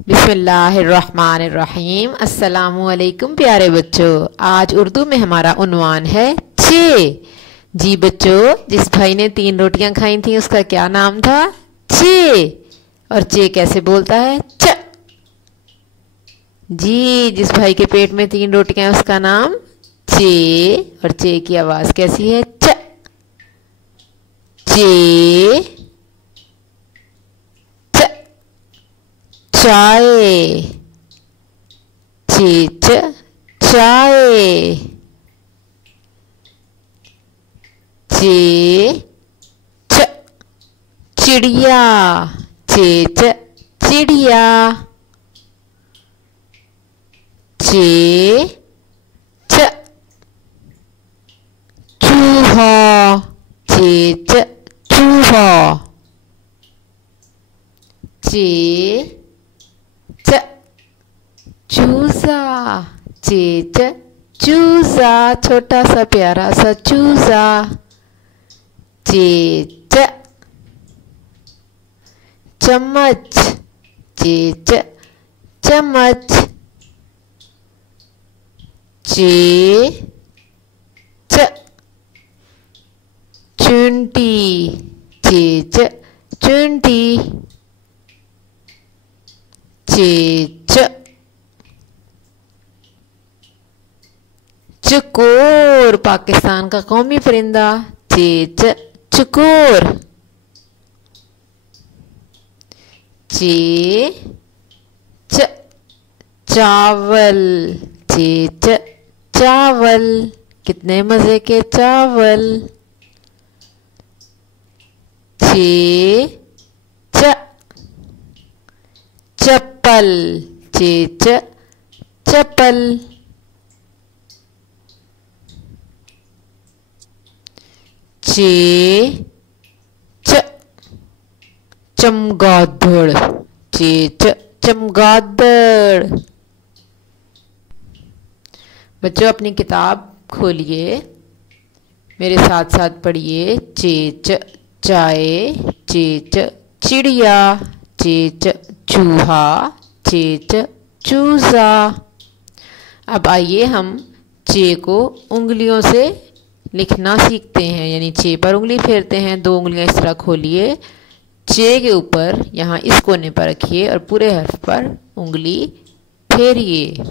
बिस्मिल्लाहिर्रहमानिर्रहीम। अस्सलामुअलैकुम प्यारे बच्चों। आज उर्दू में हमारा उन्वान है चे। जी बच्चों, जिस भाई ने 3 रोटियां खाई थी उसका क्या नाम था? चे। और चे कैसे बोलता है? च। जी, जिस भाई के पेट में 3 रोटियां उसका नाम चे। और चे की आवाज कैसी है? च। चे। चाय। चेच चाय। चे च चिड़िया। चेच चिड़िया। चे च चूहा। चेच चूहा। चे च चूजा। चेच चूजा, छोटा सा प्यारा सा चूजा। चेच चम्मच। चेच चम्मच। चे च चुंटी। चेच चुंटी। चेच चकोर, पाकिस्तान का कौमी परिंदा। चेच चकोर। चे च चावल। चेच चावल, कितने मजे के चावल। चे च चप्पल। चेच चप्पल। चे च चमगादड़। चेच चमगादड़। बच्चों, अपनी किताब खोलिए, मेरे साथ साथ पढ़िए। चेच चाय। चेच चिड़िया। चेच चूहा। चेच चूजा। अब आइए हम चे को उंगलियों से लिखना सीखते हैं, यानी चे पर उंगली फेरते हैं। 2 उंगलियां इस तरह खोलिए, चे के ऊपर यहाँ इस कोने पर रखिए और पूरे हर्फ पर उंगली फेरिए।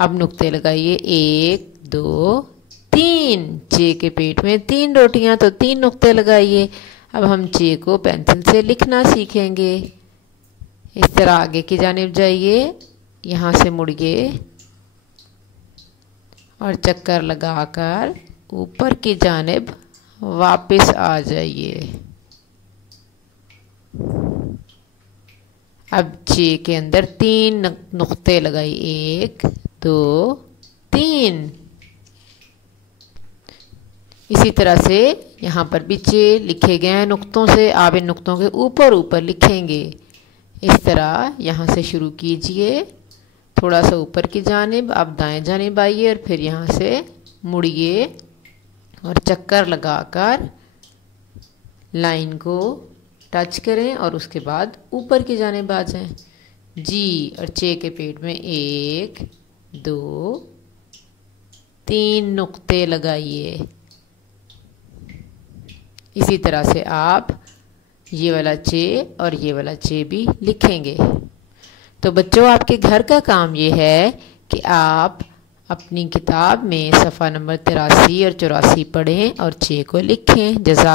अब नुक्ते लगाइए, 1 2 3। चे के पेट में 3 रोटियां, तो 3 नुक्ते लगाइए। अब हम चे को पेंसिल से लिखना सीखेंगे। इस तरह आगे की जानिब जाइए, यहाँ से मुड़िए और चक्कर लगाकर ऊपर की जानिब वापस आ जाइए। अब चे के अंदर 3 नुक्ते लगाइए, 1 2 3। इसी तरह से यहाँ पर भी चे लिखे गए हैं नुक्तों से। आप इन नुक्तों के ऊपर ऊपर लिखेंगे। इस तरह यहाँ से शुरू कीजिए, थोड़ा सा ऊपर की जानिब, आप दाएं जानिब आइए और फिर यहाँ से मुड़िए और चक्कर लगाकर लाइन को टच करें और उसके बाद ऊपर की जानिब आ जाएं। जी, और चे के पेट में 1 2 3 नुक्ते लगाइए। इसी तरह से आप ये वाला चे और ये वाला चे भी लिखेंगे। तो बच्चों, आपके घर का काम ये है कि आप अपनी किताब में सफ़ा नंबर 83 और 84 पढ़ें और चे को लिखें। जज़ाक